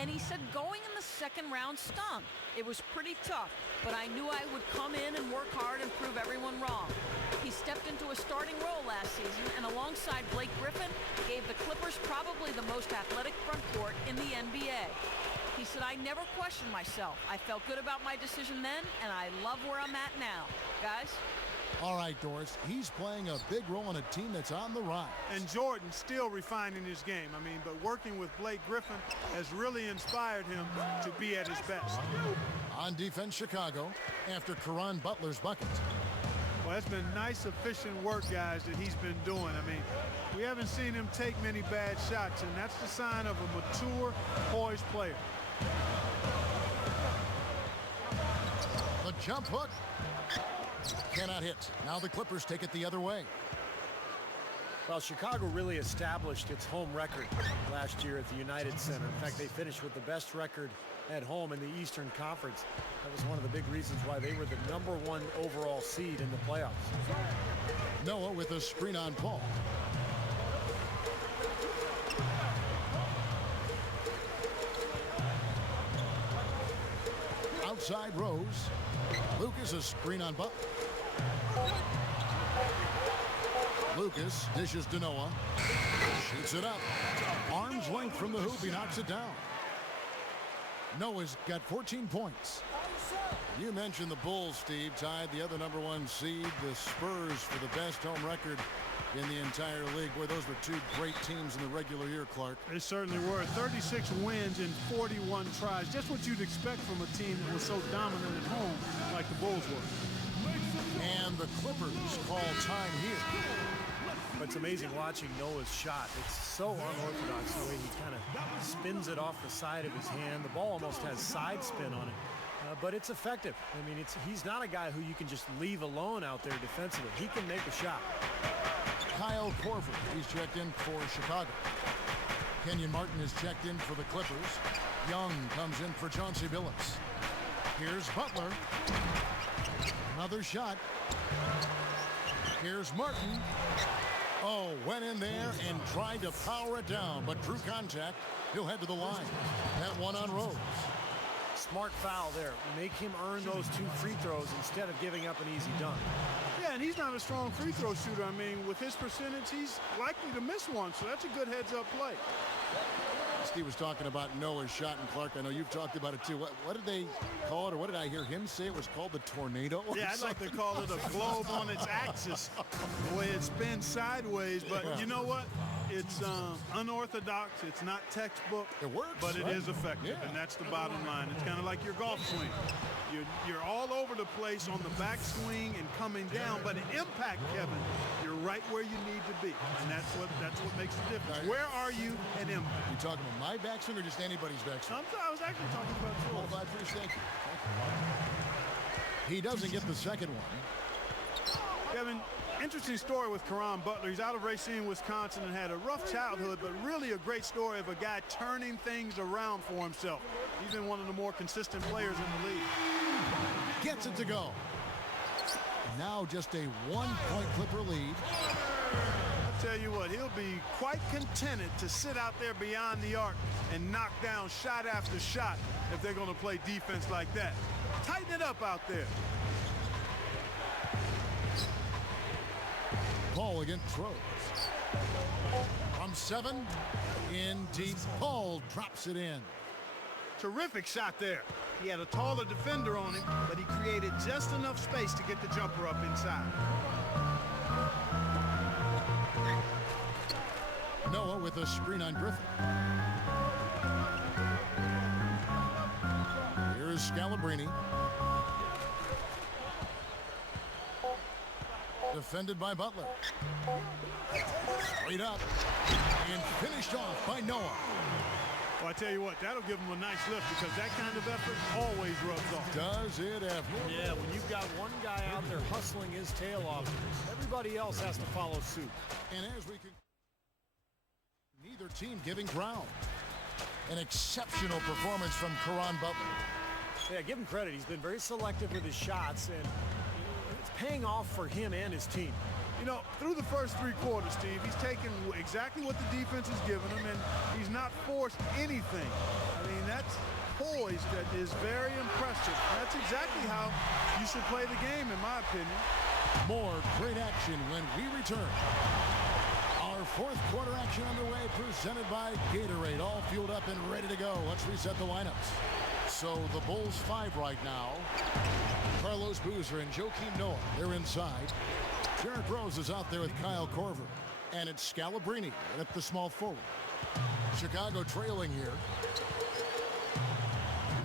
and he said going in the second round stung. It was pretty tough, but I knew I would come in and work hard and prove everyone wrong. He stepped into a starting role last season, and alongside Blake Griffin, gave the Clippers probably the most athletic front court in the NBA. He said, I never questioned myself. I felt good about my decision then, and I love where I'm at now. Guys? All right, Doris, he's playing a big role in a team that's on the rise. And Jordan still refining his game. But working with Blake Griffin has really inspired him to be at his best. On defense, Chicago, after Caron Butler's bucket. Well, that's been nice, efficient work, guys, that he's been doing. We haven't seen him take many bad shots, and that's the sign of a mature, poised player. The jump hook. Cannot hit. Now the Clippers take it the other way. Well, Chicago really established its home record last year at the United Center. In fact, they finished with the best record at home in the Eastern Conference. That was one of the big reasons why they were the #1 overall seed in the playoffs. Noah with a screen on Paul. Outside Rose. Lucas a screen on Butler. Lucas dishes to Noah. Shoots it up. Arm's length from the hoop. He knocks it down. Noah's got 14 points. You mentioned the Bulls, Steve, tied the other #1 seed, the Spurs, for the best home record in the entire league. Boy, those were two great teams in the regular year, Clark. They certainly were. 36 wins in 41 tries. Just what you'd expect from a team that was so dominant at home like the Bulls were. And the Clippers call time here. But it's amazing watching Noah's shot. It's so unorthodox the way he kind of spins it off the side of his hand. The ball almost has side spin on it. But it's effective. He's not a guy who you can just leave alone out there defensively. He can make a shot. Kyle Korver, he's checked in for Chicago. Kenyon Martin is checked in for the Clippers. Young comes in for Chauncey Billups. Here's Butler. Another shot. Here's Martin. Oh, went in there and tried to power it down, but drew contact. He'll head to the line. That one on Rose. Smart foul there. Make him earn those 2 free throws instead of giving up an easy dunk. Yeah, and he's not a strong free throw shooter. With his percentage, he's likely to miss one, so that's a good heads-up play. Steve was talking about Noah's shot, and Clark, I know you've talked about it too. What did they call it, or what did I hear him say? It was called the tornado? Yeah, I'd like to call it a globe on its axis, the way it spins sideways. But you know what? It's unorthodox. It's not textbook. It works, but it right? is effective, and that's the bottom line. It's kind of like your golf swing. You're all over the place on the backswing and coming down, but at impact, Kevin, you're right where you need to be, and that's what makes the difference. Where are you at impact? You talking about my backswing or just anybody's backswing? I was actually talking about yours. Oh, I appreciate you. He doesn't get the second one. Kevin, interesting story with Caron Butler. He's out of Racine, Wisconsin, and had a rough childhood, but really a great story of a guy turning things around for himself. He's been one of the more consistent players in the league. Gets it to go. Now just a 1-point Clipper lead. I'll tell you what, he'll be quite contented to sit out there beyond the arc and knock down shot after shot if they're going to play defense like that. Tighten it up out there. Paul against Rose. From 7, in deep. Paul drops it in. Terrific shot there. He had a taller defender on him, but he created just enough space to get the jumper up inside. Noah with a screen on Griffin. Here's Scalabrini. Defended by Butler. Straight up. And finished off by Noah. Well, I tell you what, that'll give him a nice lift because that kind of effort always rubs off. Does it ever? Yeah, when you've got one guy out there hustling his tail off, everybody else has to follow suit. And as we can, neither team giving ground. An exceptional performance from Caron Butler. Yeah, give him credit. He's been very selective with his shots, and it's paying off for him and his team. You know, through the first 3 quarters, Steve, he's taken exactly what the defense has given him, and he's not forced anything. I mean, mindset is very impressive. That's exactly how you should play the game, in my opinion. More great action when we return. Our fourth quarter action underway, presented by Gatorade. All fueled up and ready to go. Let's reset the lineups. So the Bulls 5 right now. Carlos Boozer and Joakim Noah, they're inside. Derrick Rose is out there with Kyle Korver. And it's Scalabrine at the small forward. Chicago trailing here.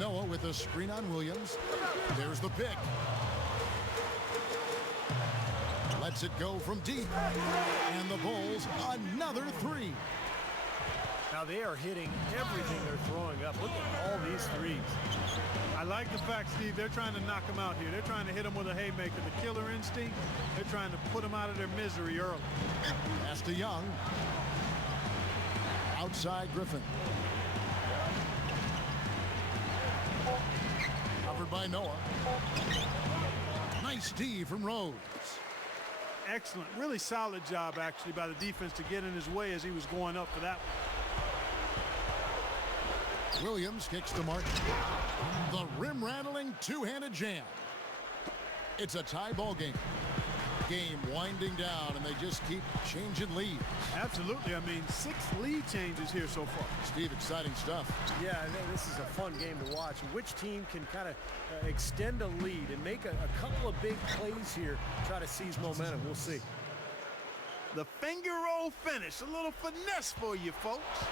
Noah with a screen on Williams. There's the pick. Lets it go from deep. And the Bulls, another three. Now they are hitting everything they're throwing up. Look at all these threes. I like the fact, Steve, they're trying to knock him out here. They're trying to hit him with a haymaker. The killer instinct, they're trying to put him out of their misery early. Pass to Young. Outside Griffin. Covered by Noah. Nice D from Rose. Excellent. Really solid job, actually, by the defense to get in his way as he was going up for that one. Williams kicks to Martin. The rim-rattling two-handed jam. It's a tie ball game. Game winding down, and they just keep changing leads. Absolutely. I mean, 6 lead changes here so far. Steve, exciting stuff. Yeah, this is a fun game to watch. Which team can kind of extend a lead and make a couple of big plays here, try to seize momentum. We'll see. The finger roll finish. A little finesse for you, folks.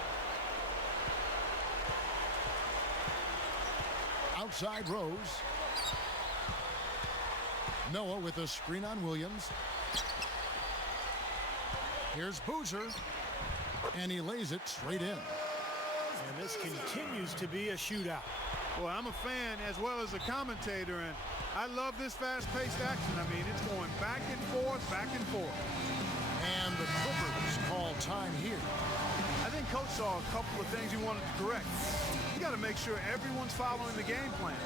Outside Rose. Noah with a screen on Williams. Here's Boozer. And he lays it straight in. And this continues to be a shootout. Well, I'm a fan as well as a commentator, and I love this fast-paced action. I mean, it's going back and forth, back and forth. And the Clippers call time here. I think Coach saw a couple of things he wanted to correct. You got to make sure everyone's following the game plan.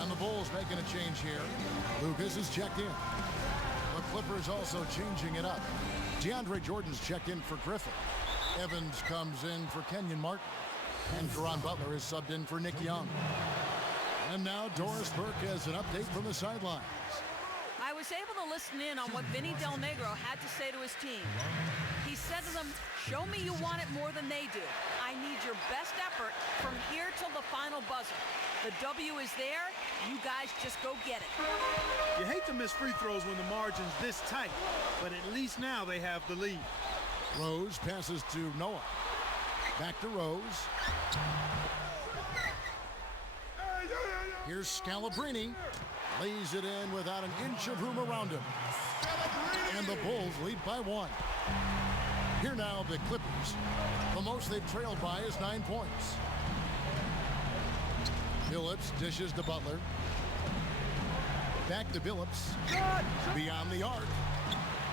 And the Bulls making a change here. Lucas is checked in. The Clippers also changing it up. DeAndre Jordan's checked in for Griffin. Evans comes in for Kenyon Martin. And Caron Butler is subbed in for Nick Young. And now Doris Burke has an update from the sidelines. I was able to listen in on what Vinny Del Negro had to say to his team. He said to them, show me you want it more than they do. I need your best effort from here till the final buzzer. The W is there. You guys just go get it. You hate to miss free throws when the margin's this tight, but at least now they have the lead. Rose passes to Noah. Back to Rose. Here's Scalabrine. Lays it in without an inch of room around him. And the Bulls lead by 1. Here now the Clippers. The most they've trailed by is 9 points. Billups dishes to Butler. Back to Billups. Beyond the arc.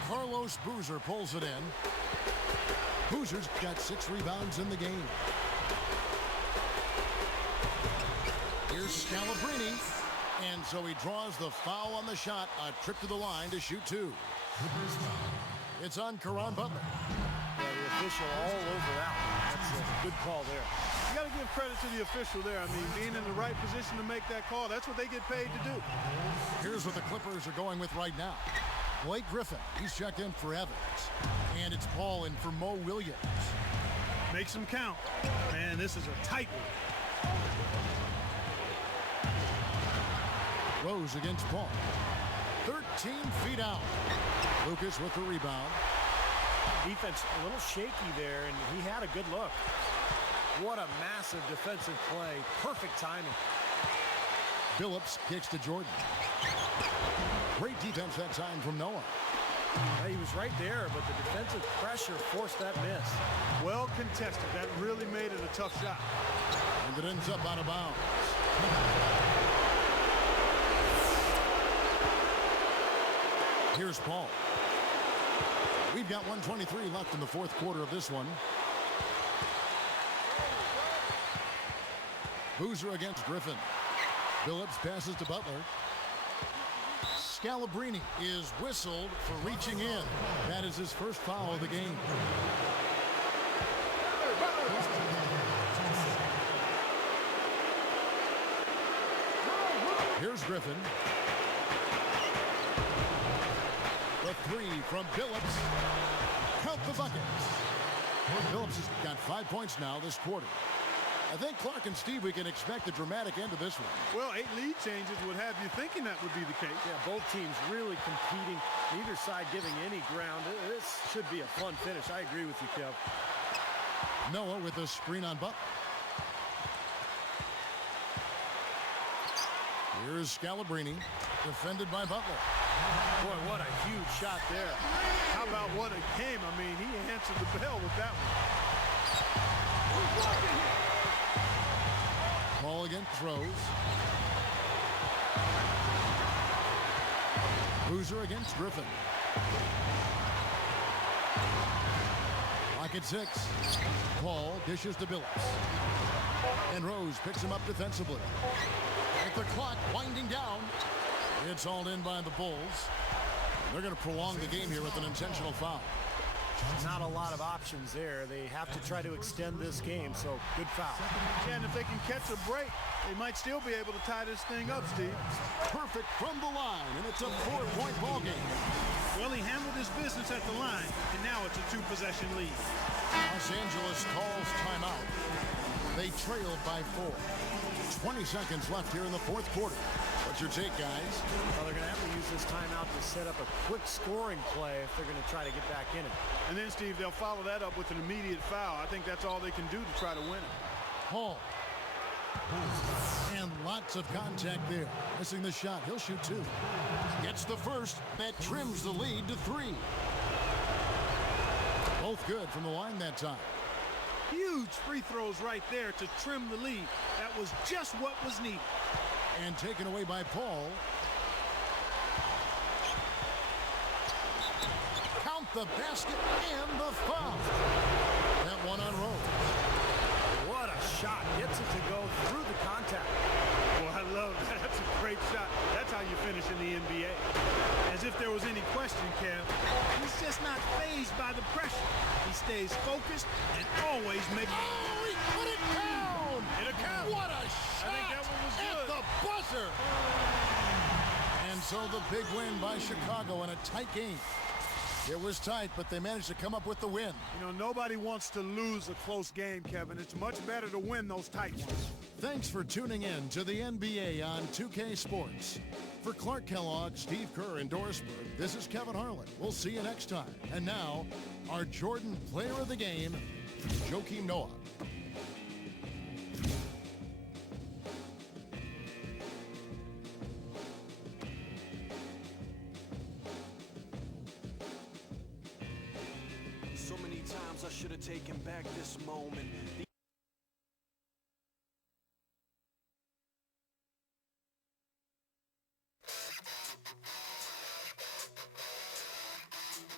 Carlos Boozer pulls it in. Boozer's got 6 rebounds in the game. Here's Scalabrine. And so he draws the foul on the shot. A trip to the line to shoot 2. It's on Caron Butler. Yeah, the official all over that one. That's a good call there. You got to give credit to the official there. I mean, being in the right position to make that call, that's what they get paid to do. Here's what the Clippers are going with right now. Blake Griffin, he's checked in for Evans. And it's Paul in for Mo Williams. Makes them count. Man, this is a tight one. Rose against Paul. 13 feet out. Lucas with the rebound. Defense a little shaky there, and he had a good look. What a massive defensive play. Perfect timing. Billups kicks to Jordan. Great defense that time from Noah. He was right there, but the defensive pressure forced that miss. Well contested. That really made it a tough shot. And it ends up out of bounds. Here's Paul. We've got 1:23 left in the fourth quarter of this one. Boozer against Griffin. Billups passes to Butler. Scalabrine is whistled for reaching in. That is his first foul of the game. Here's Griffin. The three from Billups. Count the buckets. Billups has got 5 points now this quarter. I think Clark and Steve, we can expect a dramatic end to this one. Well, 8 lead changes would have you thinking that would be the case. Yeah, both teams really competing, neither side giving any ground. This should be a fun finish. I agree with you, Kev. Noah with a screen on Butler. Here's Scalabrini, defended by Butler. Boy, what a huge shot there. How about what a game? I mean, he answered the bell with that one. Ball again throws. Boozer against Griffin. Lock at 6. Paul dishes to Billups. And Rose picks him up defensively. With the clock winding down, it's hauled in by the Bulls. They're going to prolong the game here with an intentional foul. Not a lot of options there. They have to try to extend this game, so good foul. Yeah, and if they can catch a break, they might still be able to tie this thing up, Steve. Perfect from the line, and it's a 4-point ball game. Well, he handled his business at the line, and now it's a 2-possession lead. Los Angeles calls timeout. They trailed by 4. 20 seconds left here in the fourth quarter. What's your take, guys? Well, they're going to have to use this timeout to set up a quick scoring play if they're going to try to get back in it. And then, Steve, they'll follow that up with an immediate foul. I think that's all they can do to try to win it. Hall. And lots of contact there. Missing the shot. He'll shoot 2. Gets the first. That trims the lead to 3. Both good from the line that time. Huge free throws right there to trim the lead. That was just what was needed. And taken away by Paul. Count the basket and the foul. That one on Rose. What a shot. Gets it to go through the contact. Well, I love that. That's a great shot. That's how you finish in the NBA. As if there was any question, Kev. He's just not fazed by the pressure. He stays focused and always makes... Oh, he put it down! It'll count. What a shot! I think that one was at good. the buzzer! And so the big win by Chicago in a tight game. It was tight, but they managed to come up with the win. You know, nobody wants to lose a close game, Kevin. It's much better to win those tight ones. Thanks for tuning in to the NBA on 2K Sports. For Clark Kellogg, Steve Kerr, and Dorisburg, this is Kevin Harlan. We'll see you next time. And now, our Jordan Player of the Game, Joakim Noah. So many times I should have taken back this moment.